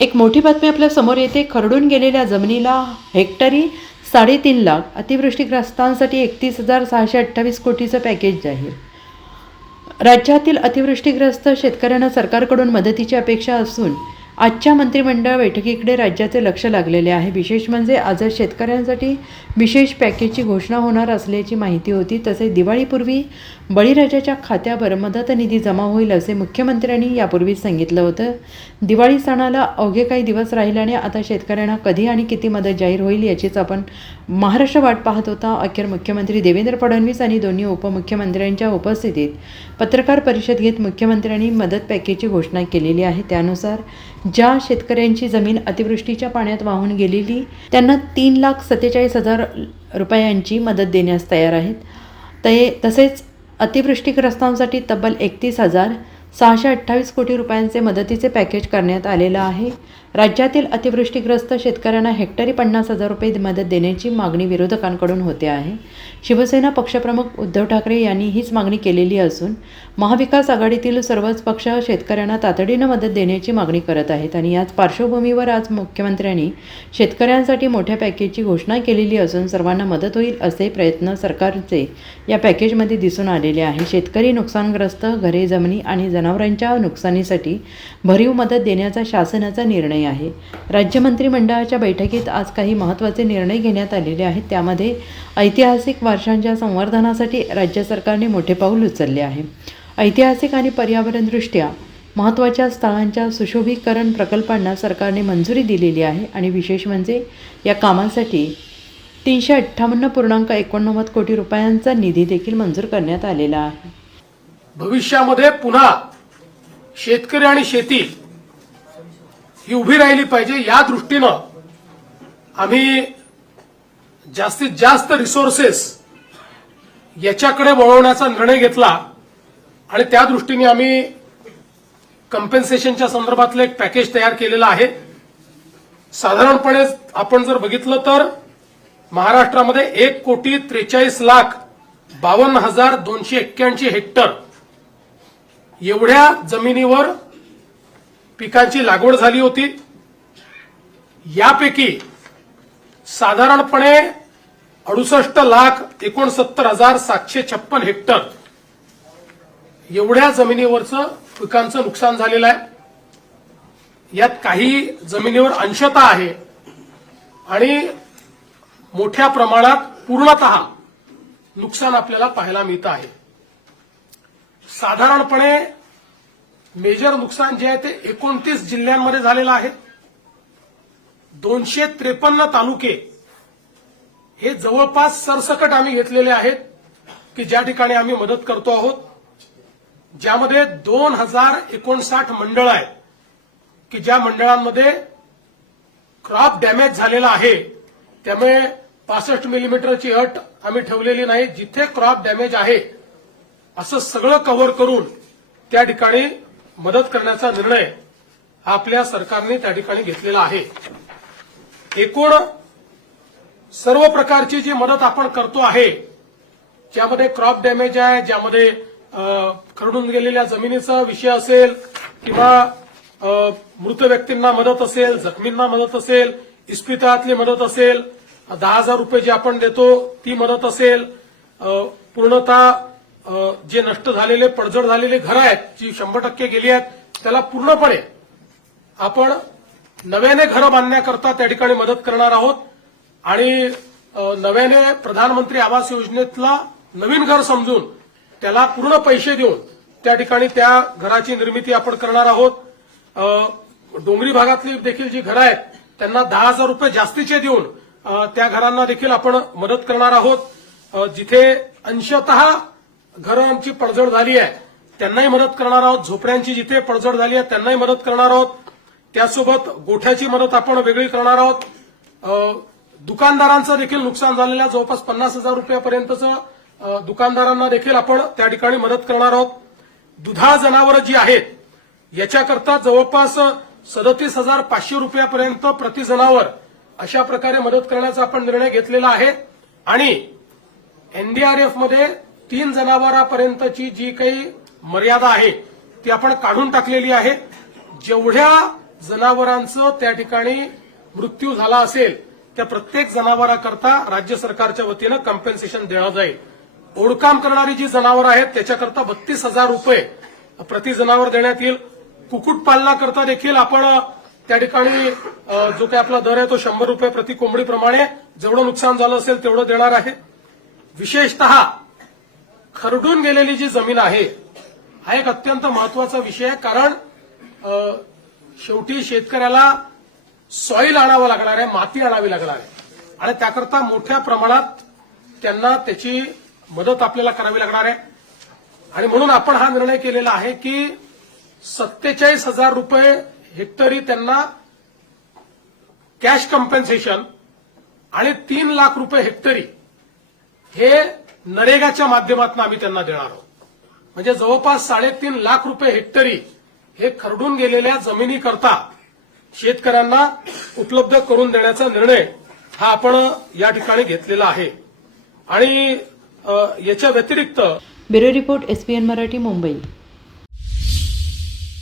एक मोठी बातमी आपल्यासमोर येते. खरडून गेलेल्या जमिनीला हेक्टरी साडेतीन लाख. अतिवृष्टीग्रस्तांसाठी एकतीस हजार सहाशे अठ्ठावीस कोटीचं पॅकेज जाहीर. राज्यातील अतिवृष्टीग्रस्त शेतकऱ्यांना सरकारकडून मदतीची अपेक्षा असून आजच्या मंत्रिमंडळ बैठकीकडे राज्याचे लक्ष लागलेले आहे. विशेष म्हणजे आजच शेतकऱ्यांसाठी विशेष पॅकेजची घोषणा होणार असल्याची माहिती होती. तसेच दिवाळीपूर्वी बळीराजाच्या खात्यावर मदत निधी जमा होईल असे मुख्यमंत्र्यांनी यापूर्वीच सांगितलं होतं. दिवाळी सणाला अवघे काही दिवस राहिल्याने आता शेतकऱ्यांना कधी आणि किती मदत जाहीर होईल याचीच आपण महाराष्ट्र वाट पाहत होता. अखेर मुख्यमंत्री देवेंद्र फडणवीस आणि दोन्ही उपमुख्यमंत्र्यांच्या उपस्थितीत पत्रकार परिषद घेत मुख्यमंत्र्यांनी मदत पॅकेजची घोषणा केलेली आहे. त्यानुसार ज्या शेतकऱ्यांची जमीन अतिवृष्टीच्या पाण्यात वाहून गेलेली त्यांना तीन लाख सत्तेचाळीस हजार रुपयांची मदत देण्यास तयार आहेत. ते तसेच अतिवृष्टीग्रस्तांसाठी तब्बल एकतीस हजार सहाशे अठ्ठावीस कोटी रुपयांचे मदतीचे पॅकेज करण्यात आलेलं आहे. राज्यातील अतिवृष्टीग्रस्त शेतकऱ्यांना हेक्टरी पन्नास हजार रुपये मदत देण्याची मागणी विरोधकांकडून होते आहे. शिवसेना पक्षप्रमुख उद्धव ठाकरे यांनी हीच मागणी केलेली असून महाविकास आघाडीतील सर्वच पक्ष शेतकऱ्यांना तातडीनं मदत देण्याची मागणी करत आहेत आणि याच पार्श्वभूमीवर आज मुख्यमंत्र्यांनी शेतकऱ्यांसाठी मोठ्या पॅकेजची घोषणा केलेली असून सर्वांना मदत होईल असे प्रयत्न सरकारचे या पॅकेजमध्ये दिसून आलेले आहे. शेतकरी नुकसानग्रस्त घरे जमिनी आणि जनावरांच्या नुकसानीसाठी भरीव मदत देण्याचा शासनाचा निर्णय आहे. राज्य मंत्रिमंडळाच्या बैठकीत आज काही महत्त्वाचे निर्णय घेण्यात आलेले आहेत. त्यामध्ये ऐतिहासिक वारशांच्या संवर्धनासाठी राज्य सरकारने मोठे पाऊल उचलले आहे. ऐतिहासिक आणि पर्यावरणदृष्ट्या महत्त्वाच्या स्थळांच्या सुशोभीकरण प्रकल्पांना सरकारने मंजुरी दिलेली आहे आणि विशेष म्हणजे या कामांसाठी तीनशे अठ्ठावन्न पूर्णांक एकोणनव्वद कोटी रुपयांचा निधी देखील मंजूर करण्यात आलेला आहे. भविष्यामध्ये पुन्हा शेतकरी आणि शेती ही उभी राहिली पाहिजे या दृष्टीनं. आम्ही जास्तीत जास्त रिसोर्सेस याच्याकडे वळवण्याचा निर्णय घेतला आणि त्या दृष्टीने आम्ही कम्पेन्सेशनच्या संदर्भातलं एक पॅकेज तयार केलेलं आहे. साधारणपणे आपण जर बघितलं तर महाराष्ट्रामध्ये एक कोटी त्रेचाळीस लाख बावन्न हजार दोनशे एक्क्याऐंशी हेक्टर एवढ्या जमिनीवर पिकांची लागवड झाली होती. यापैकी साधारणपणे अडुसष्ट लाख एकोणसत्तर हजार सातशे छप्पन हेक्टर एवढ्या जमिनीवरचं पिकांचं नुकसान झालेलं आहे. यात काही जमिनीवर अंशता आहे आणि मोठ्या प्रमाणात पूर्णतः नुकसान आपल्याला पाहायला मिळतं आहे. साधारणपणे मेजर नुकसान जे आहे ते एकोणतीस जिल्ह्यांमध्ये झालेलं आहे. दोनशे त्रेपन्न तालुके हे जवळपास सरसकट आम्ही घेतलेले आहेत की ज्या ठिकाणी आम्ही मदत करतो आहोत. ज्यामध्ये दोन हजार एकोणसाठ मंडळ आहेत की ज्या मंडळांमध्ये क्रॉप डॅमेज झालेला आहे. त्यामुळे पासष्ट मिलीमीटरची अट आम्ही ठेवलेली नाही. जिथे क्रॉप डॅमेज आहे असं सगळं कव्हर करून त्या ठिकाणी मदत करण्याचा निर्णय आपल्या सरकारने त्या ठिकाणी घेतलेला आहे. एकूण सर्व प्रकारची जी मदत आपण करतो आहे ज्यामध्ये क्रॉप डॅमेज आहे ज्यामध्ये खरडून गेलेल्या जमिनीचा विषय असेल किंवा मृत व्यक्तींना मदत असेल जखमींना मदत असेल इस्पितळातली मदत असेल दहा हजार रुपये जे आपण देतो ती मदत असेल पूर्णतः जे नष्ट झालेले पडझड झालेले घरं आहेत जी शंभर टक्के गेली आहेत त्याला पूर्णपणे आपण नव्याने घरं बांधण्याकरता त्या ठिकाणी मदत करणार आहोत. आणि नव्याने प्रधानमंत्री आवास योजनेतला नवीन घर समजून त्याला पूर्ण पैसे देऊन त्या ठिकाणी त्या घराची निर्मिती आपण करणार आहोत. डोंगरी भागातली देखील जी घरं आहेत त्यांना दहा हजार रुपये जास्तीचे देऊन त्या घरांना देखील आपण मदत करणार आहोत. जिथे अंशतः घरांची पडझड झाली आहे. त्यांनाही मदत करणार आहोत. झोपड्यांची जिथे पडझड झाली आहे त्यांनाही मदत करणार आहोत. त्यासोबत गोठ्याची मदत आपण वेगळी करणार आहोत. दुकानदारांचं देखील नुकसान झालेल्या जवळपास पन्नास हजार रुपयापर्यंतचं दुकानदारांना देखील आपण त्या ठिकाणी मदत करणार आहोत. दुधा जनावरं जी आहेत याच्याकरता जवळपास सदतीस हजार पाचशे रुपयापर्यंत प्रति जनावर अशा प्रकारे मदत करण्याचा आपण निर्णय घेतलेला आहे. आणि एनडीआरएफमध्ये तीन जनावरांपर्यंतची जी काही मर्यादा आहे ती आपण काढून टाकलेली आहे जेवढ्या जनावरांचं त्या ठिकाणी मृत्यू झाला असेल त्या प्रत्येक जनावराकरता राज्य सरकारच्या वतीनं कम्पेन्सेशन देणं जाईल. ओढकाम करणारी जी जनावरं आहेत त्याच्याकरता बत्तीस हजार रुपये प्रति जनावर देण्यात येईल. कुक्कुटपालनाकरता देखील आपण त्या ठिकाणी जो काही आपला दर आहे तो शंभर रुपये प्रति कोंबडीप्रमाणे जेवढं नुकसान झालं असेल तेवढं देणार आहे. विशेषतः खरडून गेलेली जी जमीन आहे हा एक अत्यंत महत्त्वाचा विषय आहे. कारण शेवटी शेतकऱ्याला सॉईल आणावं लागणार आहे माती आणावी लागणार आहे. आणि त्याकरता मोठ्या प्रमाणात त्यांना त्याची मदत आपल्याला करावी लागणार आहे. आणि म्हणून आपण हा निर्णय केलेला आहे की सत्तेचाळीस हजार रुपये हेक्टरी त्यांना कॅश कम्पेन्सेशन आणि तीन लाख रुपये हेक्टरी हे नरेगाच्या माध्यमातून आम्ही त्यांना देणार आहोत. म्हणजे जवळपास साडेतीन लाख रुपये हेक्टरी हे खरडून गेलेल्या जमिनीकरता शेतकऱ्यांना उपलब्ध करून देण्याचा निर्णय हा आपण या ठिकाणी घेतलेला आहे. आणि याच्या व्यतिरिक्त bureau report SPN Marathi Mumbai.